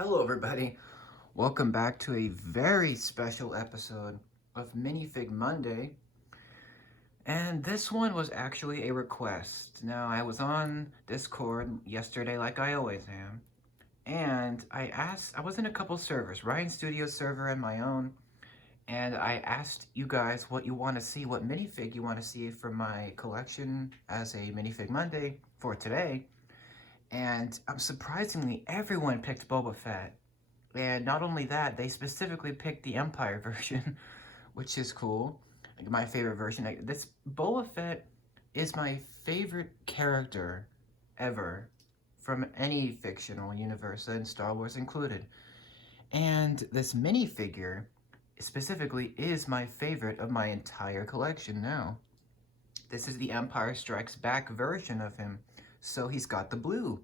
Hello everybody, welcome back to a very special episode of Minifig Monday, and this one was actually a request. Now, I was on Discord yesterday like I always am, and I was in a couple servers, Ryan Studios server and my own, and I asked you guys what you want to see, what minifig you want to see from my collection as a Minifig Monday for today, and surprisingly everyone picked Boba Fett. And not only that, they specifically picked the Empire version, which is cool. Like my favorite version. This Boba Fett is my favorite character ever from any fictional universe, and Star Wars included. And this minifigure specifically is my favorite of my entire collection now. This is the Empire Strikes Back version of him, so he's got the blue.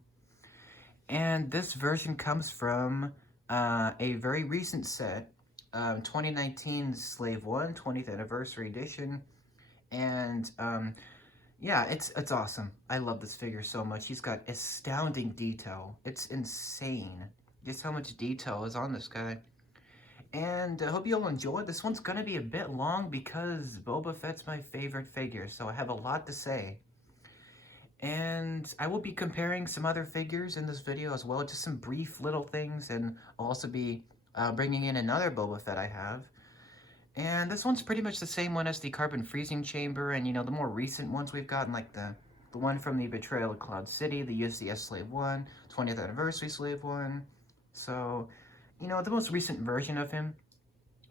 And this version comes from a very recent set, 2019 Slave 1 20th Anniversary Edition. And yeah, it's awesome. I love this figure so much. He's got astounding detail. It's insane just how much detail is on this guy. And I hope you'll enjoy it. This one's going to be a bit long because Boba Fett's my favorite figure, so I have a lot to say. And I will be comparing some other figures in this video as well, just some brief little things, and I'll also be bringing in another Boba Fett I have. And this one's pretty much the same one as the Carbon Freezing Chamber, and the more recent ones we've gotten, like the one from the Betrayal of Cloud City, the UCS Slave 1, 20th Anniversary Slave 1. So, the most recent version of him,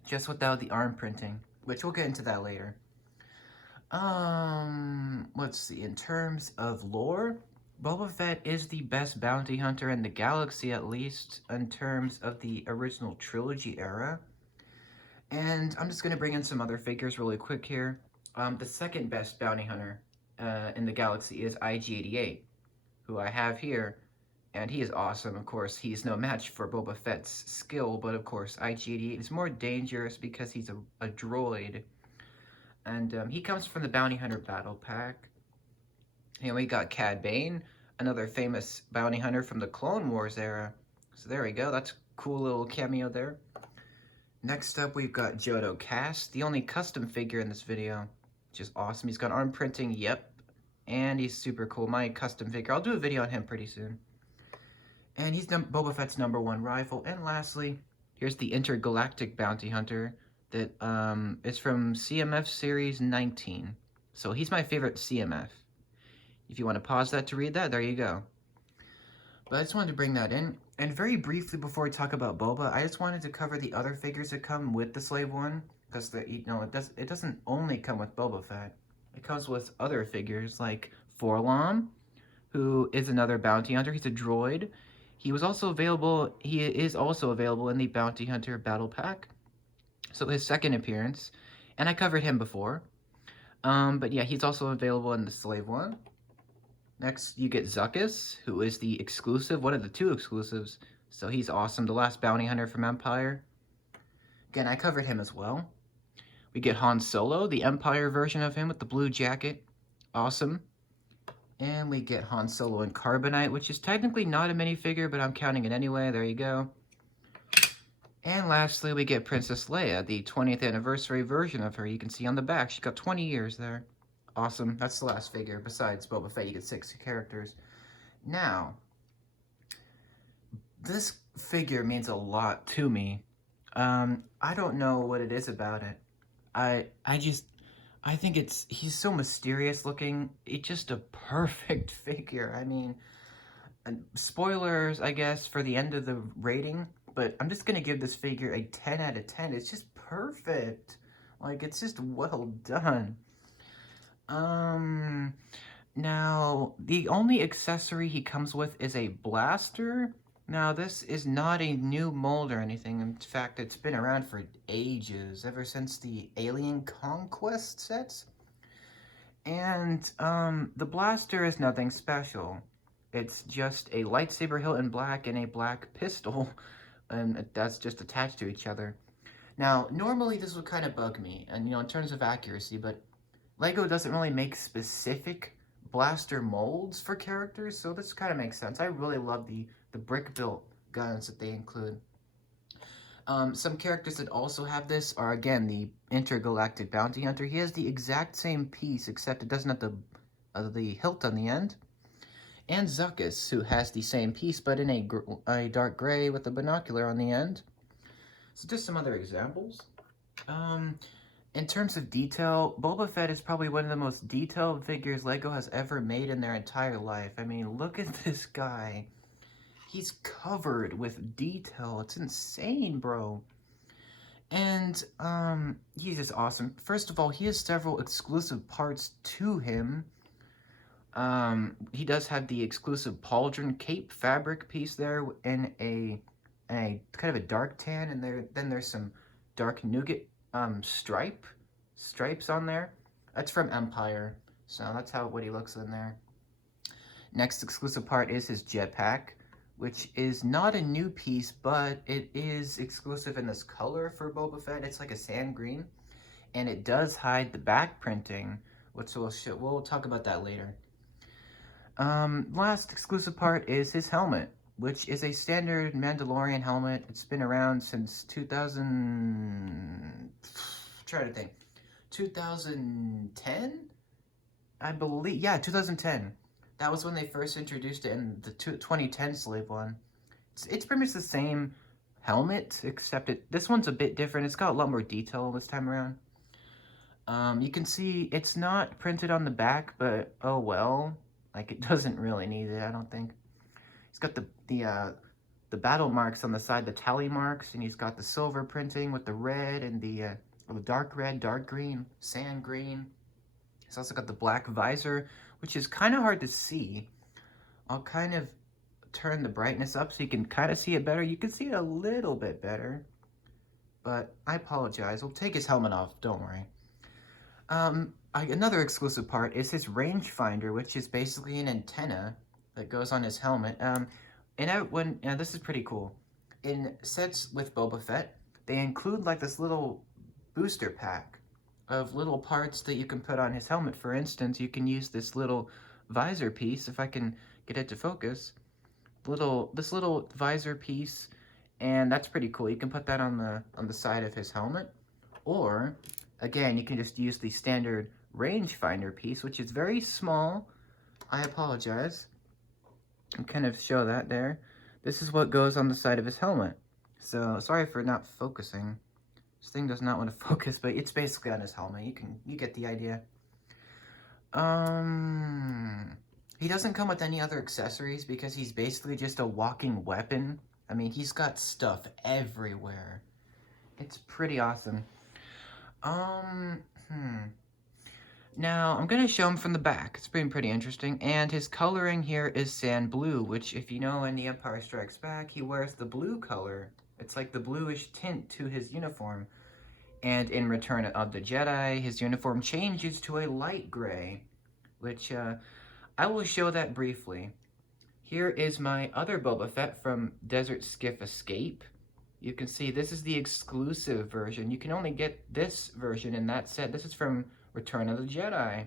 just without the arm printing, which we'll get into that later. Let's see. In terms of lore, Boba Fett is the best bounty hunter in the galaxy, at least in terms of the original trilogy era. And I'm just going to bring in some other figures really quick here. The second best bounty hunter in the galaxy is IG-88, who I have here. And he is awesome, of course. He's no match for Boba Fett's skill, but of course IG-88 is more dangerous because he's a droid. And he comes from the Bounty Hunter Battle Pack. And we got Cad Bane, another famous bounty hunter from the Clone Wars era. So there we go, that's a cool little cameo there. Next up, we've got Jodo Cass, the only custom figure in this video, which is awesome. He's got arm printing, yep, and he's super cool. My custom figure, I'll do a video on him pretty soon. And he's Boba Fett's #1 rival. And lastly, here's the Intergalactic Bounty Hunter that is from CMF Series 19. So he's my favorite CMF. If you want to pause that to read that, there you go. But I just wanted to bring that in. And very briefly before we talk about Boba, I just wanted to cover the other figures that come with the Slave 1. Because it doesn't only come with Boba Fett. It comes with other figures like Forlom, who is another bounty hunter. He's a droid. He is also available in the Bounty Hunter Battle Pack. So his second appearance, and I covered him before. But yeah, he's also available in the Slave 1. Next, you get Zuckuss, who is the exclusive, one of the 2 exclusives. So he's awesome, the last bounty hunter from Empire. Again, I covered him as well. We get Han Solo, the Empire version of him with the blue jacket. Awesome. And we get Han Solo in Carbonite, which is technically not a minifigure, but I'm counting it anyway. There you go. And lastly, we get Princess Leia, the 20th anniversary version of her. You can see on the back, she's got 20 years there. Awesome. That's the last figure. Besides Boba Fett, you get 6 characters. Now, this figure means a lot to me. I don't know what it is about it. I think he's so mysterious looking. It's just a perfect figure. I mean, spoilers, I guess, for the end of the rating, but I'm just going to give this figure a 10 out of 10. It's just perfect. Like, it's just well done. Now, the only accessory he comes with is a blaster. Now, this is not a new mold or anything. In fact, it's been around for ages, ever since the Alien Conquest sets. And, the blaster is nothing special. It's just a lightsaber hilt in black and a black pistol, and that's just attached to each other. Now, normally this would kind of bug me, and in terms of accuracy, but LEGO doesn't really make specific blaster molds for characters, so this kind of makes sense. I really love the brick-built guns that they include. Some characters that also have this are, again, the Intergalactic Bounty Hunter. He has the exact same piece, except it doesn't have the hilt on the end. And Zuckuss, who has the same piece, but in a dark gray with a binocular on the end. So just some other examples. In terms of detail, Boba Fett is probably one of the most detailed figures LEGO has ever made in their entire life. I mean, look at this guy. He's covered with detail. It's insane, bro. And, he's just awesome. First of all, he has several exclusive parts to him. He does have the exclusive pauldron cape fabric piece there in a kind of a dark tan, and then there's some dark nougat stripes on there. That's from Empire, so that's what he looks in there. Next exclusive part is his jetpack, which is not a new piece, but it is exclusive in this color for Boba Fett. It's like a sand green, and it does hide the back printing, which we'll talk about that later. Last exclusive part is his helmet, which is a standard Mandalorian helmet. It's been around since 2010? I believe, yeah, 2010. That was when they first introduced it in the 2010 Slave one. It's pretty much the same helmet, except this one's a bit different. It's got a lot more detail this time around. You can see it's not printed on the back, but oh well. Like, it doesn't really need it, I don't think. He's got the battle marks on the side, the tally marks, and he's got the silver printing with the red and the dark red, dark green, sand green. He's also got the black visor, which is kind of hard to see. I'll kind of turn the brightness up so you can kind of see it better. You can see it a little bit better, but I apologize. We'll take his helmet off, don't worry. Another exclusive part is his rangefinder, which is basically an antenna that goes on his helmet. This is pretty cool. In sets with Boba Fett, they include like this little booster pack of little parts that you can put on his helmet. For instance, you can use this little visor piece, if I can get it to focus. This little visor piece, and that's pretty cool. You can put that on the side of his helmet, or again, you can just use the standard rangefinder piece, which is very small. I apologize. I'll kind of show that there. This is what goes on the side of his helmet. So sorry for not focusing. This thing does not want to focus, but it's basically on his helmet. You get the idea. He doesn't come with any other accessories because he's basically just a walking weapon. I mean, he's got stuff everywhere. It's pretty awesome. Now, I'm going to show him from the back. It's been pretty interesting. And his coloring here is sand blue, which, if you know, in The Empire Strikes Back, he wears the blue color. It's like the bluish tint to his uniform. And in Return of the Jedi, his uniform changes to a light gray, which I will show that briefly. Here is my other Boba Fett from Desert Skiff Escape. You can see this is the exclusive version. You can only get this version in that set. This is from Return of the Jedi.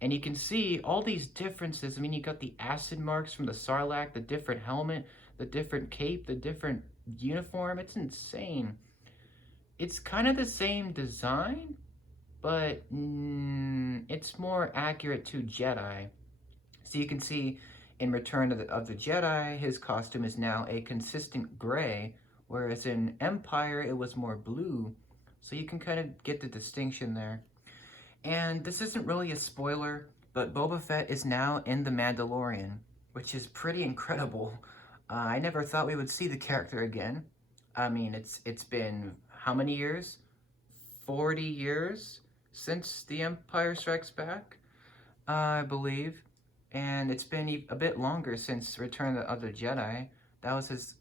And you can see all these differences. I mean, you got the acid marks from the Sarlacc, the different helmet, the different cape, the different uniform. It's insane. It's kind of the same design, but it's more accurate to Jedi. So you can see in Return of the Jedi, his costume is now a consistent gray, whereas in Empire, it was more blue. So you can kind of get the distinction there. And this isn't really a spoiler, but Boba Fett is now in The Mandalorian, which is pretty incredible. I never thought we would see the character again. I mean, it's been how many years? 40 years since The Empire Strikes Back, I believe. And it's been a bit longer since Return of the Jedi. That was his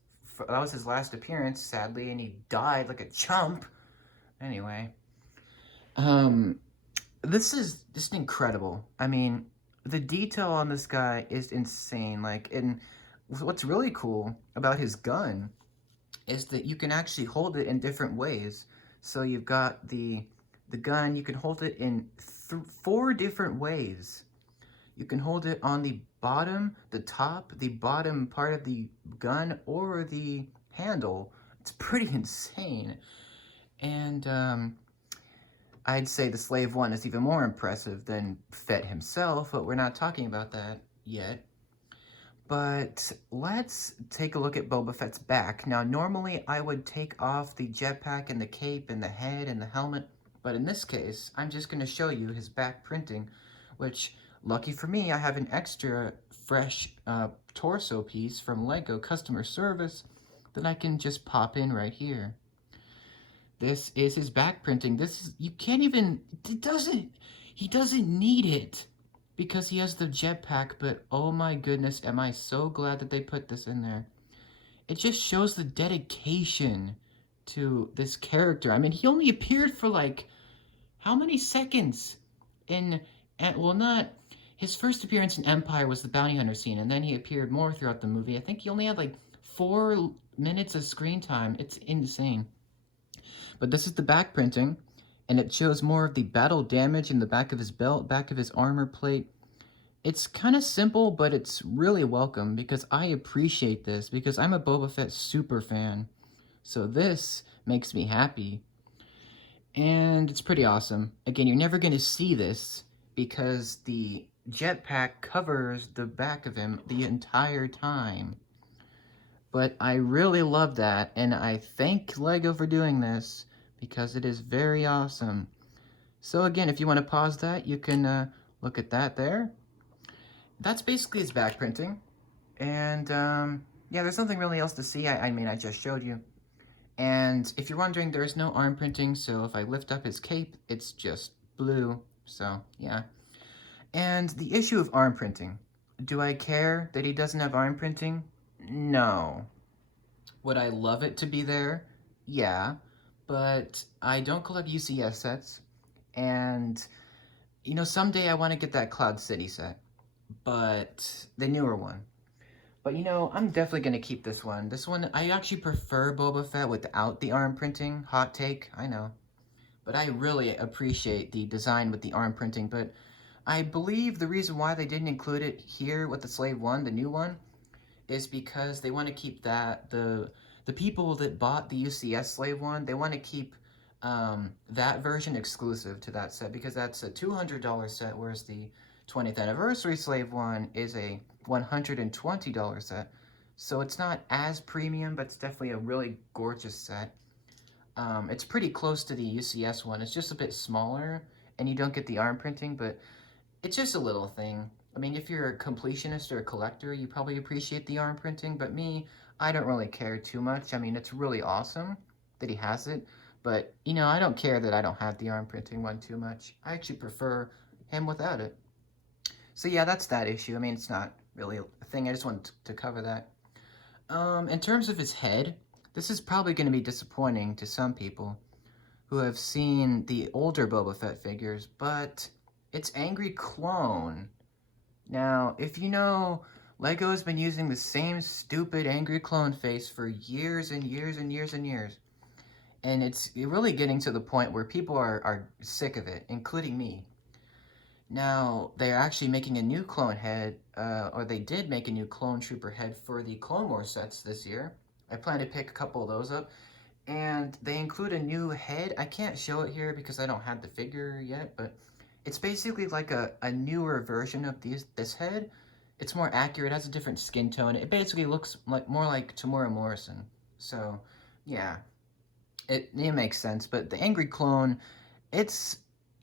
last appearance, sadly, and he died like a chump. Anyway, this is just incredible. I mean, the detail on this guy is insane. Like, and what's really cool about his gun is that you can actually hold it in different ways. So you've got the gun, you can hold it in 4 different ways. You can hold it on the the top, the bottom part of the gun, or the handle. It's pretty insane. And I'd say the Slave One is even more impressive than Fett himself, but we're not talking about that yet. But let's take a look at Boba Fett's back. Now, normally I would take off the jetpack and the cape and the head and the helmet, but in this case, I'm just going to show you his back printing, which, lucky for me, I have an extra fresh torso piece from LEGO customer service that I can just pop in right here. This is his back printing. This is, you can't even, he doesn't need it because he has the jetpack, but oh my goodness, am I so glad that they put this in there. It just shows the dedication to this character. I mean, he only appeared for like, how many seconds well, not, his first appearance in Empire was the bounty hunter scene, and then he appeared more throughout the movie. I think he only had like 4 minutes of screen time. It's insane. But this is the back printing, and it shows more of the battle damage in the back of his belt, back of his armor plate. It's kind of simple, but it's really welcome because I appreciate this because I'm a Boba Fett super fan. So this makes me happy. And it's pretty awesome. Again, you're never going to see this because the jetpack covers the back of him the entire time. But I really love that, and I thank LEGO for doing this because it is very awesome. So again, if you want to pause that, you can look at that there. That's basically his back printing. And yeah, there's nothing really else to see. I mean, I just showed you. And if you're wondering, there's no arm printing, so if I lift up his cape, it's just blue. So, yeah. And the issue of arm printing. Do I care that he doesn't have arm printing? No. Would I love it to be there? Yeah. But I don't collect UCS sets. And, you know, someday I want to get that Cloud City set. But the newer one. But, you know, I'm definitely going to keep this one. This one, I actually prefer Boba Fett without the arm printing. Hot take, I know. But I really appreciate the design with the arm printing. But I believe the reason why they didn't include it here with the Slave One, the new one, is because they want to keep that, the people that bought the UCS Slave One, they want to keep that version exclusive to that set because that's a $200 set, whereas the 20th Anniversary Slave One is a $120 set. So it's not as premium, but it's definitely a really gorgeous set. It's pretty close to the UCS one. It's just a bit smaller, and you don't get the arm printing, but it's just a little thing. I mean, if you're a completionist or a collector, you probably appreciate the arm printing, but me, I don't really care too much. I mean, it's really awesome that he has it, but, you know, I don't care that I don't have the arm printing one too much. I actually prefer him without it. So yeah, that's that issue. I mean, it's not really a thing. I just wanted to cover that. In terms of his head, this is probably going to be disappointing to some people who have seen the older Boba Fett figures, but it's Angry Clone. Now, if you know, LEGO has been using the same stupid Angry Clone face for years and years and years and years. And it's really getting to the point where people are sick of it, including me. Now, they're actually making a new clone head, or they did make a new clone trooper head for the Clone Wars sets this year. I plan to pick a couple of those up. And they include a new head. I can't show it here because I don't have the figure yet, but it's basically like a newer version of this head. It's more accurate, has a different skin tone. It basically looks like more like Tamura Morrison. So, yeah, it makes sense. But the Angry Clone, it's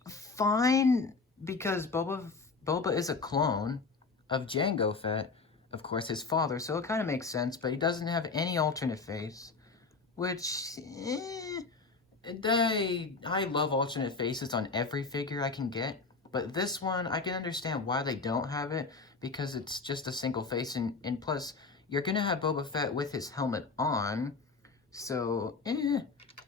fine because Boba is a clone of Jango Fett, of course, his father, so it kind of makes sense, but he doesn't have any alternate face, which, I love alternate faces on every figure I can get, but this one, I can understand why they don't have it, because it's just a single face, and plus, you're going to have Boba Fett with his helmet on, so,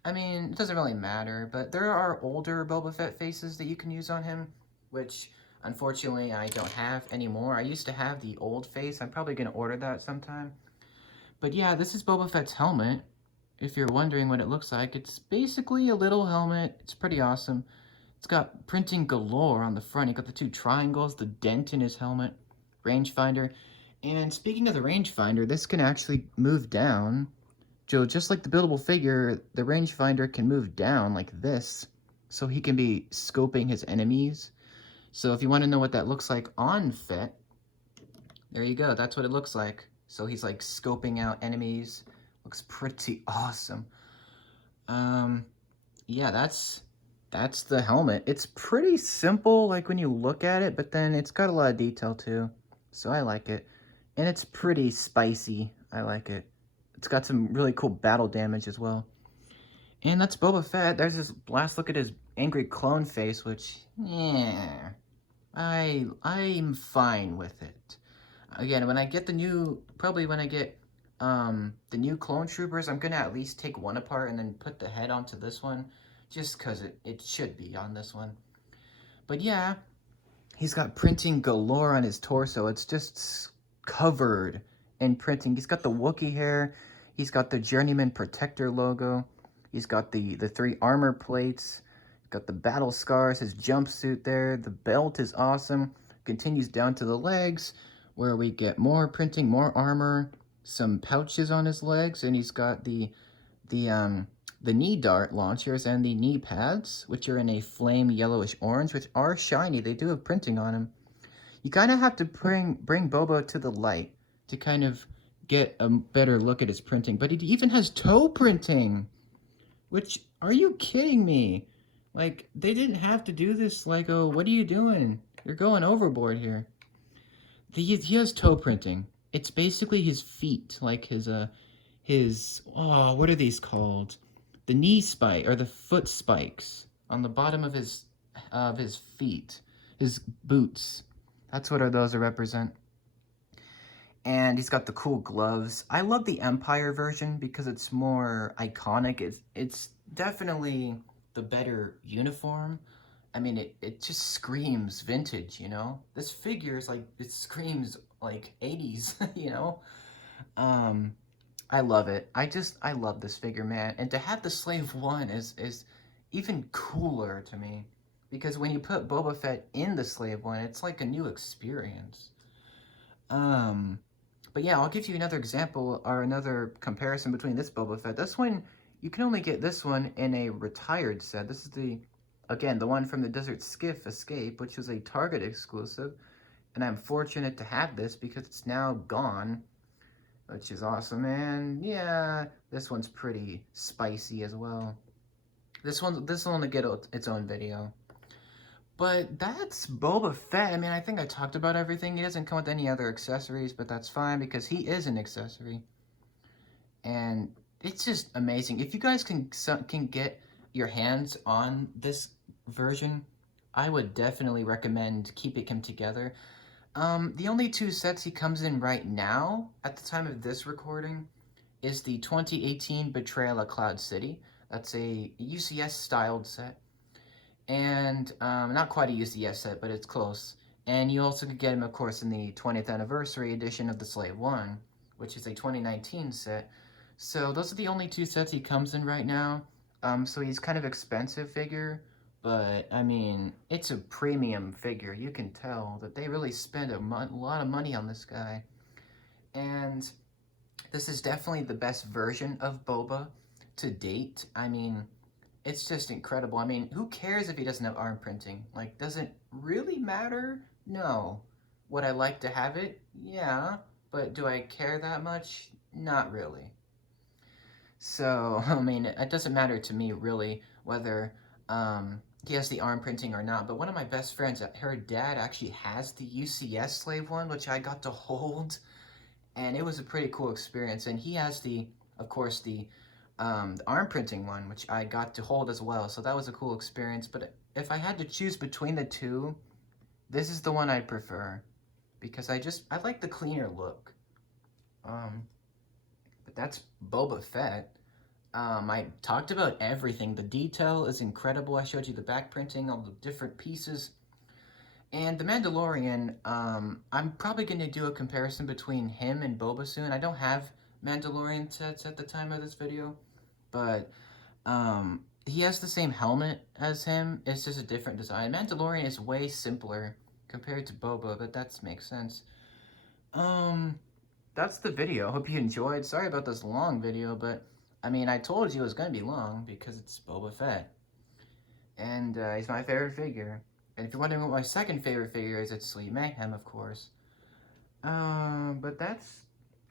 I mean, it doesn't really matter, but there are older Boba Fett faces that you can use on him, which, unfortunately, I don't have anymore. I used to have the old face. I'm probably going to order that sometime. But yeah, this is Boba Fett's helmet. If you're wondering what it looks like, it's basically a little helmet. It's pretty awesome. It's got printing galore on the front. You got the 2 triangles, the dent in his helmet. rangefinder. And speaking of the rangefinder, this can actually move down. Joe, just like the buildable figure, the rangefinder can move down like this, so he can be scoping his enemies. So if you want to know what that looks like on Fett, there you go. That's what it looks like. So he's like scoping out enemies. Looks pretty awesome. Yeah, that's the helmet. It's pretty simple, like when you look at it, but then it's got a lot of detail too. So I like it. And it's pretty spicy. I like it. It's got some really cool battle damage as well. And that's Boba Fett. There's this last look at his angry clone face, which, yeah, I'm fine with it. Again, when I get the new, probably when I get the new clone troopers, I'm gonna at least take one apart and then put the head onto this one, just because it should be on this one. But yeah, he's got printing galore on his torso. It's just covered in printing. He's got the Wookiee hair. He's got the Journeyman Protector logo. He's got the 3 armor plates. Got the battle scars, his jumpsuit there. The belt is awesome. Continues down to the legs, where we get more printing, more armor, some pouches on his legs, and he's got the knee dart launchers and the knee pads, which are in a flame yellowish orange, which are shiny. They do have printing on them. You kind of have to bring Boba to the light to kind of get a better look at his printing. But it even has toe printing, which, are you kidding me? Like, they didn't have to do this, Lego. What are you doing? You're going overboard here. He has toe printing. It's basically his feet, like his what are these called? The knee spike, or the foot spikes on the bottom of his feet, his boots. That's what those represent. And he's got the cool gloves. I love the Empire version because it's more iconic. It's definitely the better uniform. I mean, it just screams vintage, you know? This figure is like, it screams like 80s, you know? I love it. I love this figure, man. And to have the Slave One is even cooler to me. Because when you put Boba Fett in the Slave One, it's like a new experience. But yeah, I'll give you another example or another comparison between this Boba Fett. This one, you can only get this one in a retired set. This is again, the one from the Desert Skiff Escape, which was a Target exclusive. And I'm fortunate to have this because it's now gone, which is awesome. And yeah, this one's pretty spicy as well. This will only get its own video. But that's Boba Fett. I mean, I think I talked about everything. He doesn't come with any other accessories, but that's fine because he is an accessory. And it's just amazing. If you guys can get your hands on this version, I would definitely recommend keeping him together. The only 2 sets he comes in right now, at the time of this recording, is the 2018 Betrayal at Cloud City. That's a UCS-styled set. And not quite a UCS set, but it's close. And you also could get him, of course, in the 20th anniversary edition of the Slave One, which is a 2019 set. So those are the only 2 sets he comes in right now. So he's kind of expensive figure, but I mean, it's a premium figure. You can tell that they really spend a lot of money on this guy. And this is definitely the best version of Boba to date. I mean, it's just incredible. I mean, who cares if he doesn't have arm printing? Like, does it really matter? No. Would I like to have it? Yeah. But do I care that much? Not really. So, I mean, it doesn't matter to me, really, whether he has the arm printing or not. But one of my best friends, her dad actually has the UCS Slave One, which I got to hold. And it was a pretty cool experience. And he has of course, the arm printing one, which I got to hold as well. So that was a cool experience. But if I had to choose between the 2, this is the one I prefer. Because I like the cleaner look. But that's Boba Fett. I talked about everything. The detail is incredible. I showed you the back printing, all the different pieces. And the Mandalorian, I'm probably going to do a comparison between him and Boba soon. I don't have Mandalorian sets at the time of this video, but he has the same helmet as him. It's just a different design. Mandalorian is way simpler compared to Boba, but that makes sense. Um, that's the video. Hope you enjoyed. Sorry about this long video, but I mean, I told you it was gonna be long because it's Boba Fett, and he's my favorite figure. And if you're wondering what my second favorite figure is, it's Sweet Mayhem, of course. But that's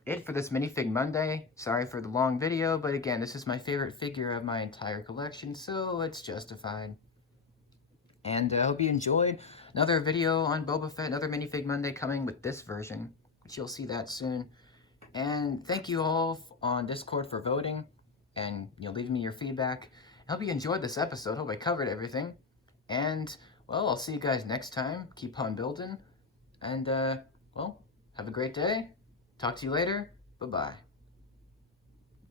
it for this Minifig Monday. Sorry for the long video, but again, this is my favorite figure of my entire collection, so it's justified. And I hope you enjoyed another video on Boba Fett, another Minifig Monday coming with this version, which you'll see that soon. And thank you all on Discord for voting and leaving me your feedback. I hope you enjoyed this episode. Hope I covered everything. And well, I'll see you guys next time. Keep on building. And well, have a great day. Talk to you later. Bye-bye.